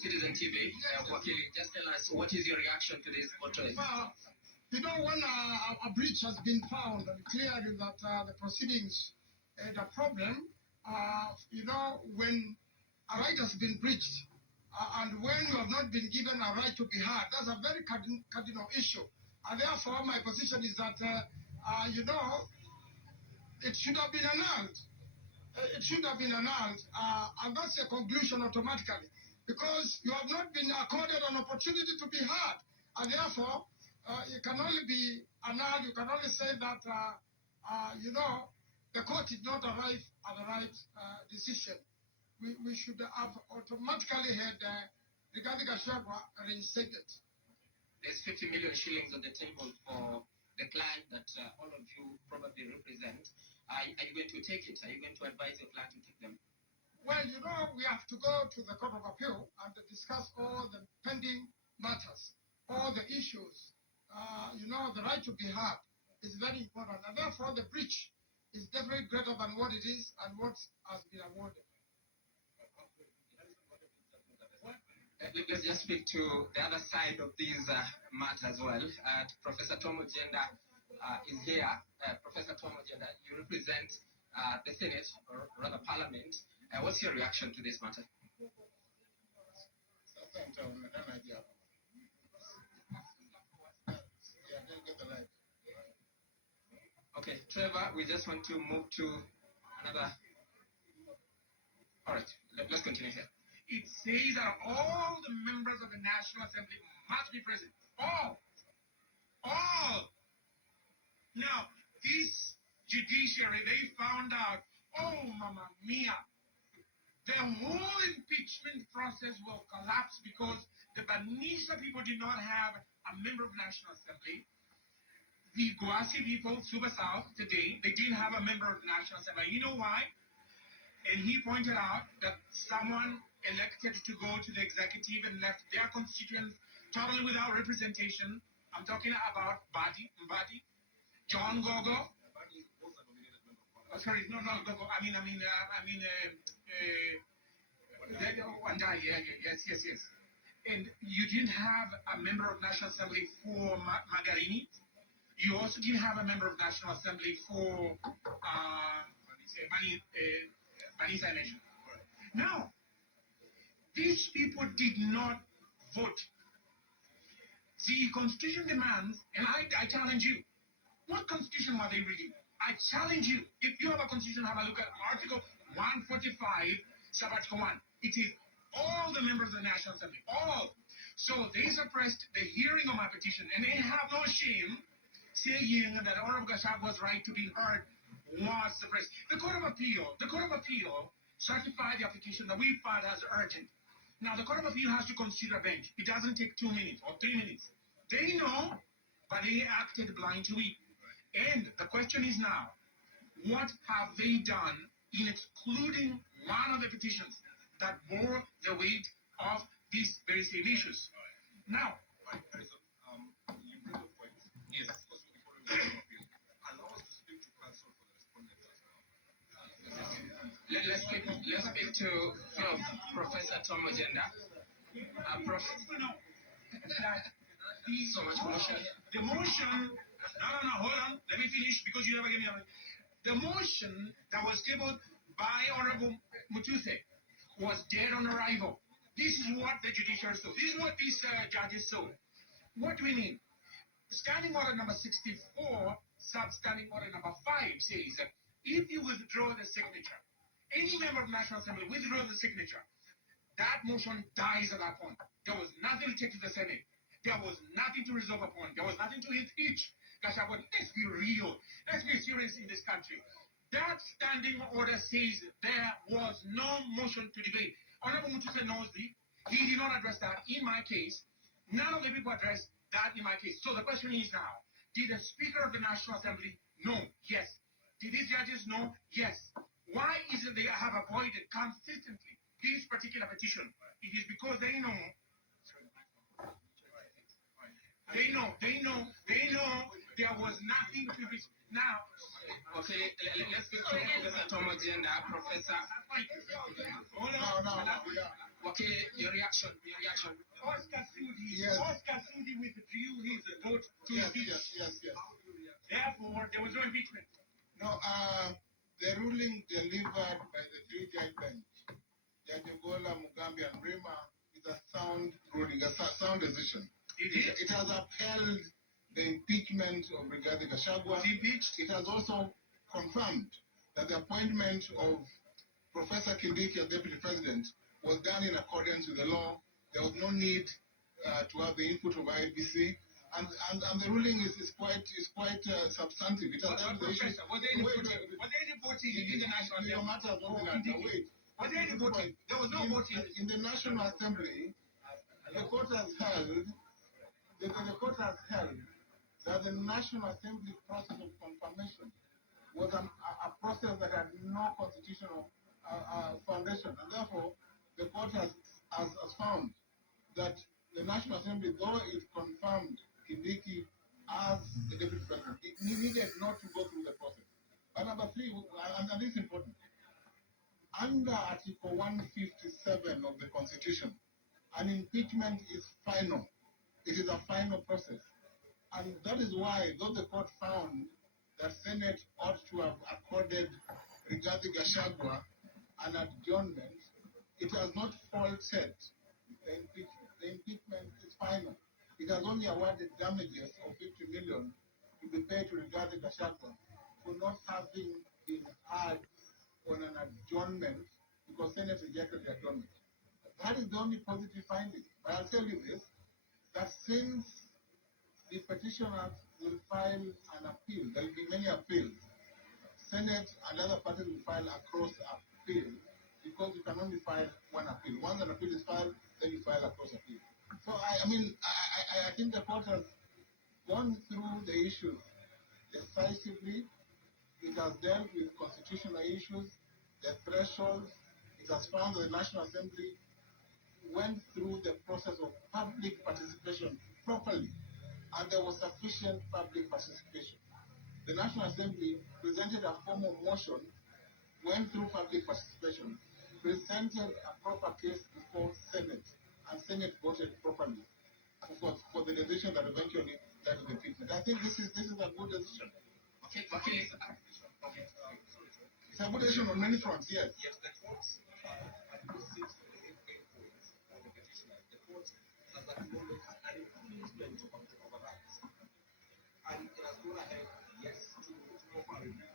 Citizen TV, Wakili, just tell us what is your reaction to this photo? Well, you know, when a breach has been found, and clearly that the proceedings had a problem, you know, when a right has been breached, and when you have not been given a right to be heard, that's a very cardinal issue. And therefore, my position is that, you know, it should have been annulled. It should have been annulled, and that's a conclusion automatically, because you have not been accorded an opportunity to be heard, and therefore, it can only be annulled. You can only say that, you know, the court did not arrive at the right decision. We should have automatically had regarding Gachagua reinstated. There's 50 million shillings on the table for the client that all of you probably represent. Are you going to take it? Are you going to advise your client to take them? Well, you know, we have to go to the Court of Appeal and discuss all the pending matters, all the issues. You know, the right to be heard is very important, and therefore the breach is definitely greater than what it is and what has been awarded. Let's just speak to the other side of these matters as well. Professor Tom Ojenda is here. Professor Tom Ojenda, you represent the Senate, or rather Parliament. What's your reaction to this matter? Okay, Trevor, we just want to move to another. All right, let's continue here. It says that all the members of the National Assembly must be present. All. Now, this judiciary, they found out, oh, mamma mia, the whole impeachment process will collapse because the Banisa people did not have a member of the National Assembly. The Guasi people, Super South, today, they didn't have a member of the National Assembly. You know why? And he pointed out that someone elected to go to the executive and left their constituents totally without representation. I'm talking about Mbadi, John Gogo. Sorry, no, Gogo. I mean, Wandai, yes. And you didn't have a member of National Assembly for Magarini. You also didn't have a member of National Assembly for Banisa Nation. Now, these people did not vote. The Constitution demands, and I challenge you, what Constitution were they reading? I challenge you, if you have a Constitution, have a look at Article 145, Subarticle 1. It is all the members of the National Assembly, all. So they suppressed the hearing of my petition, and they have no shame saying that Honorable Gachagua'S right to be heard was suppressed. The Court of Appeal certified the application that we filed as urgent. Now, the Court of Appeal has to consider a bench. It doesn't take 2 minutes or 3 minutes. They know, but they acted blind to it. And the question is now, what have they done in excluding one of the petitions that bore the weight of these very same issues? Now, you bring up points. Yes, of course, we'll be following the appeal. Allow us to speak to counsel for the respondents as well. Let's speak to Professor Tom Ojenda. Prof. So much motion. The motion, no, hold on. Let me finish because you never gave me a minute. The motion that was tabled by Honorable Mutuse was dead on arrival. This is what the judiciary saw. This is what these judges saw. What do we mean? Standing order number 64, substanding order number 5 says that if you withdraw the signature, any member of the National Assembly withdraw the signature, that motion dies at that point. There was nothing to take to the Senate. There was nothing to resolve upon. There was nothing to impeach. Gachagua, let's be real. Let's be serious in this country. That standing order says there was no motion to debate. Honorable Mutuse knows he did not address that in my case. None of the people addressed that in my case. So the question is now, did the Speaker of the National Assembly know? Yes. Did these judges know? Yes. Why is it they have avoided consistently this particular petition? It is because they know There was nothing to be. Now, Okay, let's speak to Professor Tom Agenda. Professor, hold on. Yeah. okay, your reaction. Oscar Sudi, Yes. Oscar Sudi withdrew his vote to Yes, impeach. yes. Therefore, there was no impeachment. No, the ruling delivered by the three-judge bench, Gachagua'S, Mugambi, and Rima, is a sound ruling, a sound decision. It has upheld the impeachment of Brigadier Gachagua. It has also confirmed that the appointment of Professor Kindiki as Deputy President was done in accordance with the law. There was no need to have the input of IBC. And the ruling is quite substantive. It has done the issue. Was there any voting in the National No matter what the wait. Was there any voting? There was no voting. In the National Assembly, the court has held that the National Assembly process of confirmation was a process that had no constitutional foundation, and therefore the court has found that the National Assembly, though it confirmed Kindiki as the deputy president, it needed not to go through the process. But number three, and this is important, under Article 157 of the Constitution, an impeachment is final. It is a final process. And that is why, though the court found that Senate ought to have accorded Rigathi Gachagua an adjournment, it has not faulted the impeachment. The impeachment is final. It has only awarded damages of 50 million to be paid to Rigathi Gachagua for not having been heard on an adjournment because Senate rejected the adjournment. That is the only positive finding. But I'll tell you this, that since the petitioners will file an appeal, there will be many appeals. Senate and other parties will file across appeal because you can only file one appeal. Once an appeal is filed, then you file across appeal. So I think the court has gone through the issues decisively. It has dealt with constitutional issues, the thresholds. It has found that the National Assembly went through the process of public participation properly, and there was sufficient public participation. The National Assembly presented a formal motion, went through public participation, presented a proper case before Senate, and Senate voted properly for the decision that eventually led to the impeachment. I think this is a good decision. Okay. It's a good decision on many fronts, yes. Yes, the court, Article 6 of the main points for the petitioners, the court has acknowledged an infringement of a right. And it has gone ahead, yes, to offer a review